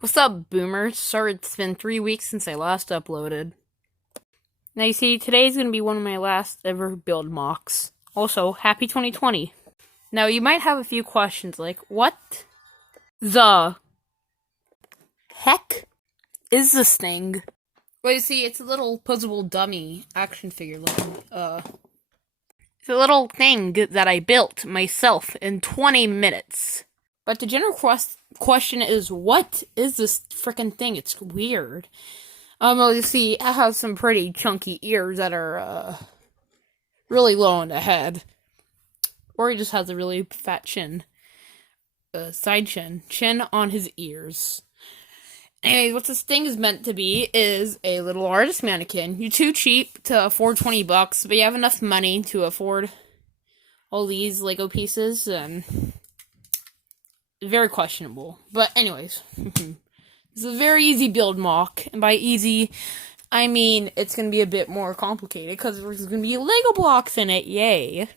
What's up, boomers? Sorry it's been 3 weeks since I last uploaded. Now you see, today's gonna be one of my last ever build mocks. Also, happy 2020. Now you might have a few questions like, what the heck is this thing? Well, you see, it's a little posable dummy action figure looking, it's a little thing that I built myself in 20 minutes. But the general question is, what is this frickin' thing? It's weird. Well, you see, it has some pretty chunky ears that are, really low on the head. Or he just has a really fat chin. Side chin. Chin on his ears. Anyways, what this thing is meant to be is a little artist mannequin. You're too cheap to afford $20, but you have enough money to afford all these Lego pieces, and very questionable. But anyways, it's a very easy build mock, and by easy, I mean it's going to be a bit more complicated because there's going to be Lego blocks in it, yay.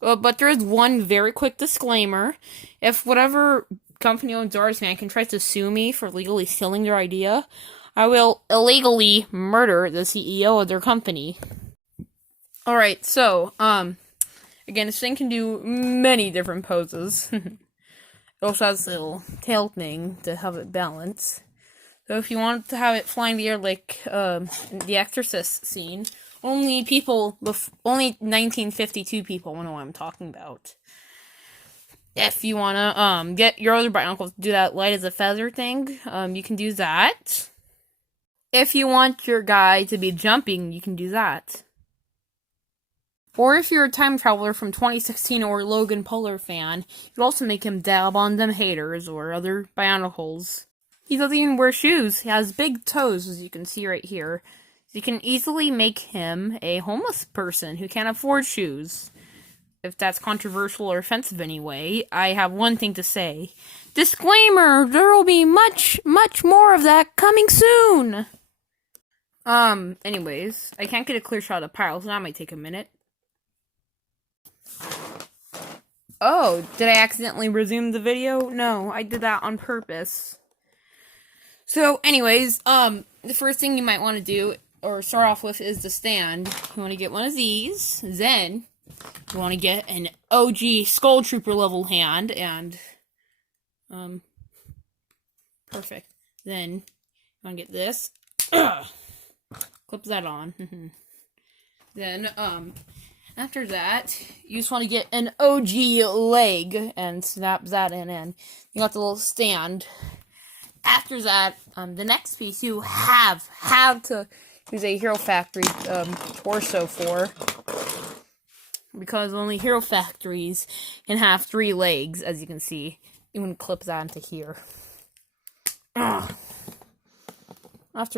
But there is one very quick disclaimer. If whatever company owns Artist Mannequin tries to sue me for legally stealing their idea, I will illegally murder the CEO of their company. Alright, so, again, this thing can do many different poses. It also has a little tail thing to have it balance. So if you want to have it fly in the air like the Exorcist scene, only 1952 people will know what I'm talking about. If you want to get your other bright uncle to do that light as a feather thing, you can do that. If you want your guy to be jumping, you can do that. Or if you're a time traveler from 2016 or Logan Polar fan, you also make him dab on them haters or other bionicles. He doesn't even wear shoes. He has big toes, as you can see right here. So you can easily make him a homeless person who can't afford shoes. If that's controversial or offensive anyway, I have one thing to say. Disclaimer! There will be much, much more of that coming soon! Anyways, I can't get a clear shot of the pile, so that might take a minute. Oh, did I accidentally resume the video? No, I did that on purpose. So, anyways, the first thing you might want to do, or start off with, is the stand. You want to get one of these, then you want to get an OG Skull Trooper level hand, and, perfect. Then, you want to get this, clip that on, then, after that, you just want to get an OG leg, and snap that in, and you got the little stand. After that, the next piece you have to use a Hero Factory, torso for, because only Hero Factories can have 3 legs, as you can see. You want to clip that into here. After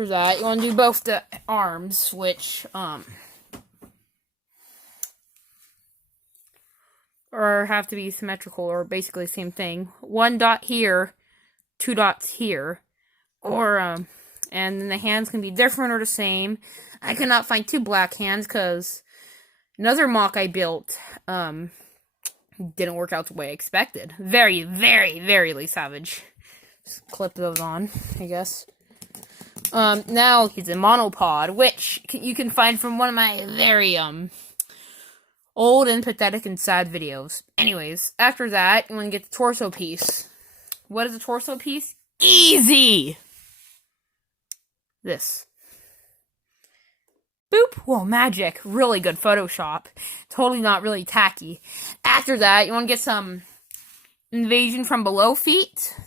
that, you want to do both the arms, which, or have to be symmetrical, or basically the same thing. 1 dot here, 2 dots here, or, and then the hands can be different or the same. I could not find 2 black hands, because another mock I built, didn't work out the way I expected. Very, very, very savage. Just clip those on, I guess. Now he's a monopod, which you can find from one of my very, old and pathetic and sad videos. Anyways, after that, you want to get the torso piece. What is a torso piece? Easy! This. Boop! Whoa, magic. Really good Photoshop. Totally not really tacky. After that, you want to get some invasion from below feet.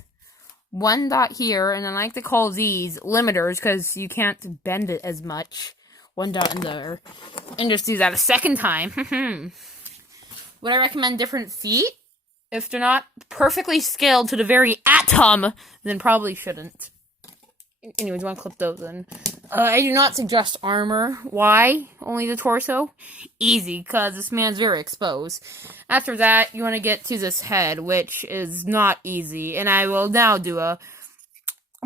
1 dot here, and I like to call these limiters, because you can't bend it as much. 1 dot in there. And just do that a second time. Would I recommend different feet? If they're not perfectly scaled to the very atom, then probably shouldn't. Anyways, you want to clip those in. I do not suggest armor. Why? Only the torso? Easy, because this man's very exposed. After that, you want to get to this head, which is not easy. And I will now do a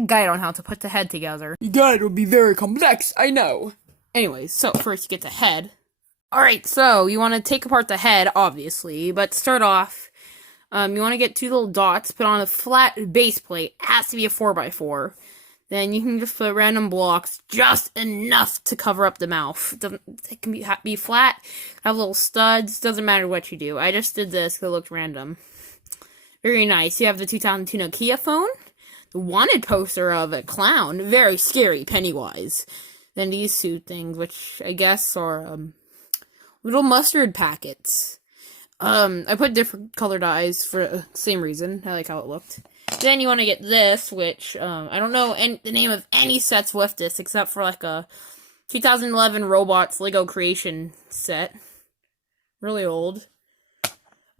guide on how to put the head together. The guide will be very complex, I know. Anyways, so first you get the head. Alright, so you want to take apart the head, obviously, but to start off, You want to get 2 little dots, put on a flat base plate. It has to be a 4x4. Then you can just put random blocks, just enough to cover up the mouth. It can be flat, have little studs, doesn't matter what you do. I just did this because it looked random. Very nice. You have the 2002 Nokia phone, the wanted poster of a clown, very scary, Pennywise. Then these 2 things, which I guess are little mustard packets. I put different colored eyes for the same reason. I like how it looked. Then you want to get this, which, I don't know the name of any sets with this, except for, like, a 2011 Robots Lego Creation set. Really old.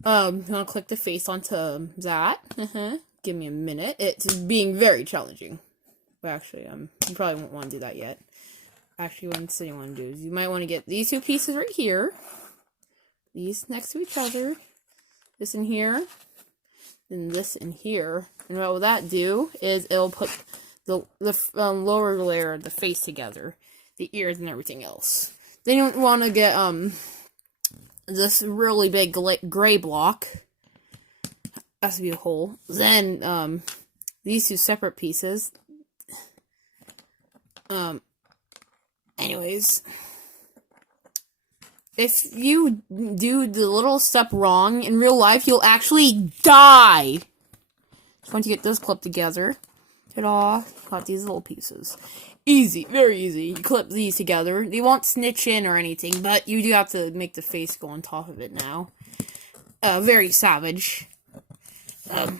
You want to click the face onto that. Give me a minute. It's being very challenging. But actually, you probably won't want to do that yet. Actually, one thing you want to do is you might want to get these 2 pieces right here. These next to each other. This in here. And this in here. And what will that do is it'll put the lower layer of the face together. The ears and everything else. Then you want to get, this really big gray block. Has to be a hole. Then, these 2 separate pieces. Anyways. If you do the little step wrong in real life, you'll actually die. Just want to get this clip together. Ta-da. Got these little pieces. Easy. Very easy. You clip these together. They won't snitch in or anything, but you do have to make the face go on top of it now. Very savage. And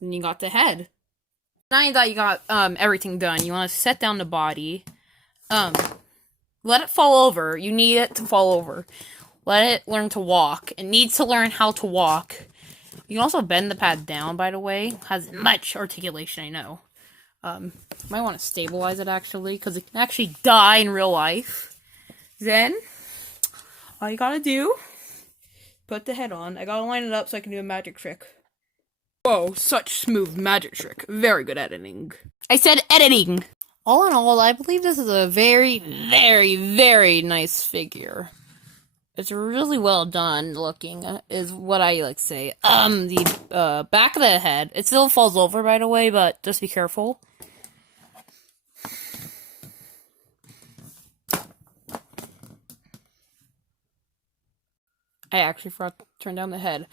you got the head. Now that you got everything done, you want to set down the body. Let it fall over. You need it to fall over. Let it learn to walk. It needs to learn how to walk. You can also bend the pad down, by the way. Has much articulation, I know. Might want to stabilize it, actually, because it can actually die in real life. Then, all you gotta do, put the head on. I gotta line it up so I can do a magic trick. Whoa, such smooth magic trick. Very good editing. I said editing! All in all, I believe this is a very, very, very nice figure. It's really well done looking, is what I like to say. The back of the head, it still falls over, by the way, but just be careful. I actually forgot to turn down the head.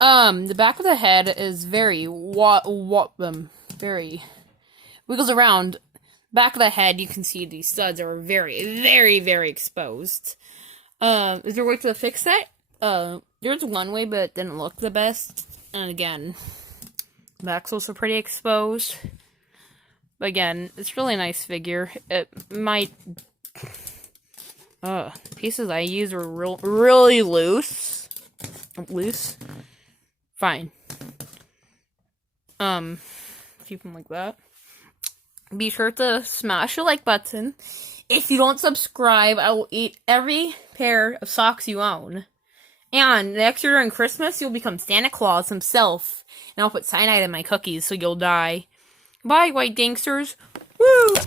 The back of the head is very, very, wiggles around. Back of the head, you can see these studs are very, very, very exposed. Is there a way to fix that? There's one way, but it didn't look the best. And again, back's also pretty exposed. But again, it's really a nice figure. It might... pieces I used were really loose. Loose? Fine. Keep them like that. Be sure to smash the like button. If you don't subscribe, I will eat every pair of socks you own. And next year on Christmas, you'll become Santa Claus himself. And I'll put cyanide in my cookies so you'll die. Bye, white gangsters. Woo!